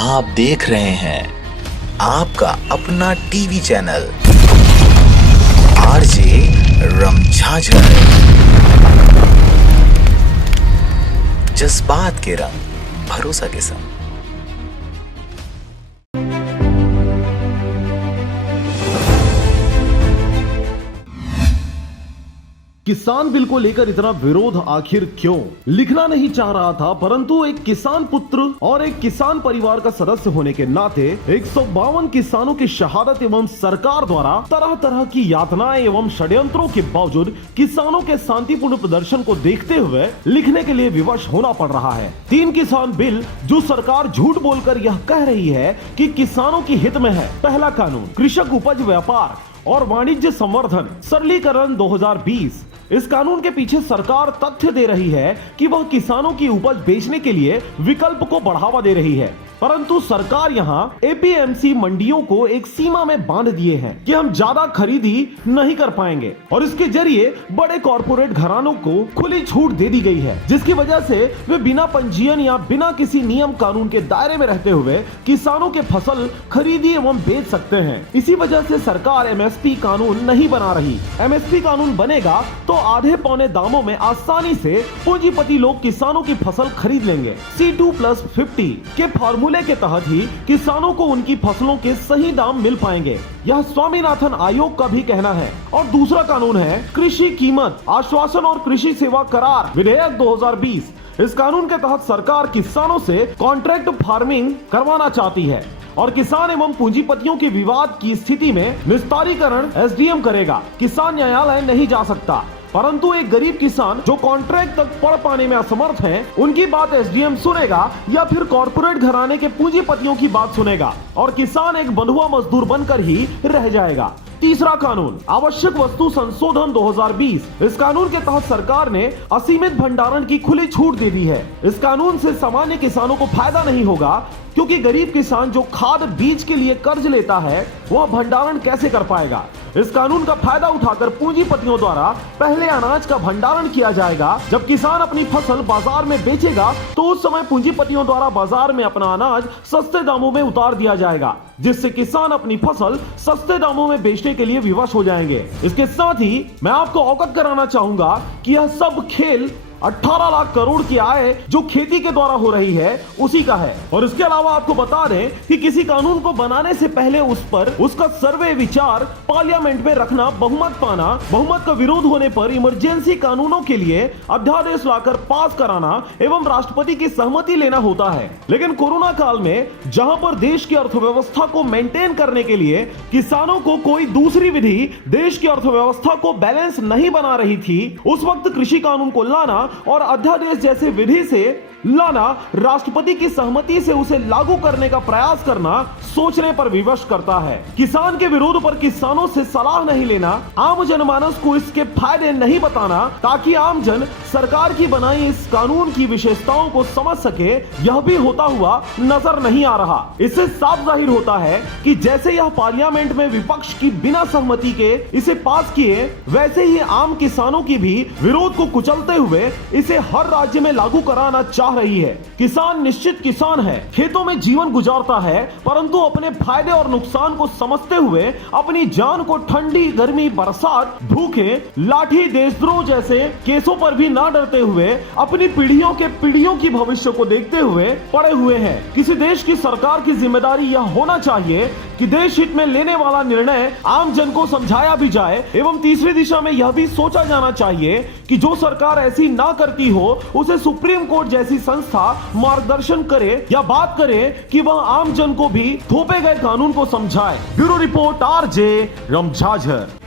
आप देख रहे हैं आपका अपना टीवी चैनल आरजे रमझाझर। जज्बात के रंग भरोसा के संग। किसान बिल को लेकर इतना विरोध आखिर क्यों? लिखना नहीं चाह रहा था, परंतु एक किसान पुत्र और एक किसान परिवार का सदस्य होने के नाते 152 किसानों की शहादत एवं सरकार द्वारा तरह तरह की यातनाएं एवं षड्यंत्रों के बावजूद किसानों के शांतिपूर्ण प्रदर्शन को देखते हुए लिखने के लिए विवश होना पड़ रहा है। 3 किसान बिल जो सरकार झूठ बोलकर यह कह रही है कि किसानों की हित में है। पहला कानून कृषक उपज व्यापार और वाणिज्य संवर्धन सरलीकरण 2020। इस कानून के पीछे सरकार तथ्य दे रही है कि वह किसानों की उपज बेचने के लिए विकल्प को बढ़ावा दे रही है, परंतु सरकार यहां एपीएमसी मंडियों को एक सीमा में बांध दिए हैं कि हम ज्यादा खरीदी नहीं कर पाएंगे और इसके जरिए बड़े कॉरपोरेट घरानों को खुली छूट दे दी गई है, जिसकी वजह से वे बिना पंजीयन या बिना किसी नियम कानून के दायरे में रहते हुए किसानों के फसल खरीदी एवं बेच सकते हैं। इसी वजह से सरकार एमएसपी कानून नहीं बना रही। एमएसपी कानून बनेगा तो आधे पौने दामों में आसानी से पूंजीपति लोग किसानों की फसल खरीद लेंगे। C2+50 के फॉर्मूले के तहत ही किसानों को उनकी फसलों के सही दाम मिल पाएंगे, यह स्वामीनाथन आयोग का भी कहना है। और दूसरा कानून है कृषि कीमत आश्वासन और कृषि सेवा करार विधेयक 2020। इस कानून के तहत सरकार किसानों से कॉन्ट्रैक्ट फार्मिंग करवाना चाहती है और किसान एवं पूंजीपतियों के विवाद की स्थिति में निस्तारीकरण एसडीएम करेगा। किसान न्यायालय नहीं जा सकता, परंतु एक गरीब किसान जो कॉन्ट्रैक्ट तक पढ़ पाने में असमर्थ हैं, उनकी बात एसडीएम सुनेगा या फिर कॉर्पोरेट घराने के पूंजीपतियों की बात सुनेगा और किसान एक बंधुआ मजदूर बनकर ही रह जाएगा। तीसरा कानून आवश्यक वस्तु संशोधन 2020। इस कानून के तहत सरकार ने असीमित भंडारण की खुली छूट दे दी है। इस कानून से सामान्य किसानों को फायदा नहीं होगा, क्योंकि गरीब किसान जो खाद बीज के लिए कर्ज लेता है वह भंडारण कैसे कर पाएगा। इस कानून का फायदा उठाकर पूंजीपतियों द्वारा पहले अनाज का भंडारण किया जाएगा। जब किसान अपनी फसल बाजार में बेचेगा तो उस समय पूंजीपतियों द्वारा बाजार में अपना अनाज सस्ते दामों में उतार दिया जाएगा, जिससे किसान अपनी फसल सस्ते दामों में बेचने के लिए विवश हो जाएंगे। इसके साथ ही मैं आपको अवगत कराना चाहूंगा कि यह सब खेल 18 लाख करोड़ की आय जो खेती के द्वारा हो रही है उसी का है। और इसके अलावा आपको बता दें कि किसी कानून को बनाने से पहले उस पर उसका सर्वे विचार पार्लियामेंट में रखना, बहुमत पाना, बहुमत का विरोध होने पर इमरजेंसी कानूनों के लिए अध्यादेश लाकर पास कराना एवं राष्ट्रपति की सहमति लेना होता है। लेकिन कोरोना काल में जहां पर देश की अर्थव्यवस्था को मेंटेन करने के लिए किसानों को कोई दूसरी विधि देश की अर्थव्यवस्था को बैलेंस नहीं बना रही थी, उस वक्त कृषि कानून को लाना और अध्यादेश जैसे विधि से लाना, राष्ट्रपति की सहमति से उसे लागू करने का प्रयास करना सोचने पर विवश करता है। किसान के विरोध पर किसानों से सलाह नहीं लेना, आम जनमानस को इसके फायदे नहीं बताना ताकि आम जन सरकार की बनाई इस कानून की विशेषताओं को समझ सके, यह भी होता हुआ नजर नहीं आ रहा। इससे साफ जाहिर होता है कि जैसे यह पार्लियामेंट में विपक्ष की बिना सहमति के इसे पास किए, वैसे ही आम किसानों की भी विरोध को कुचलते हुए इसे हर राज्य में लागू कराना चाह रही है। किसान निश्चित किसान है, खेतों में जीवन गुजारता है, परंतु अपने फायदे और नुकसान को समझते हुए अपनी जान को ठंडी, गर्मी, बरसात, भूखे, लाठी, देशद्रोह जैसे केसों पर भी ना डरते हुए अपनी पीढ़ियों की भविष्य को देखते हुए पड़े हुए हैं। किसी देश की सरकार की जिम्मेदारी यह होना चाहिए कि देश हित में लेने वाला निर्णय आम जन को समझाया भी जाए एवं तीसरी दिशा में यह भी सोचा जाना चाहिए कि जो सरकार ऐसी ना करती हो उसे सुप्रीम कोर्ट जैसी संस्था मार्गदर्शन करे या बात करे कि वह आम जन को भी थोपे गए कानून को समझाए। Bureau report RJ रमझाझर।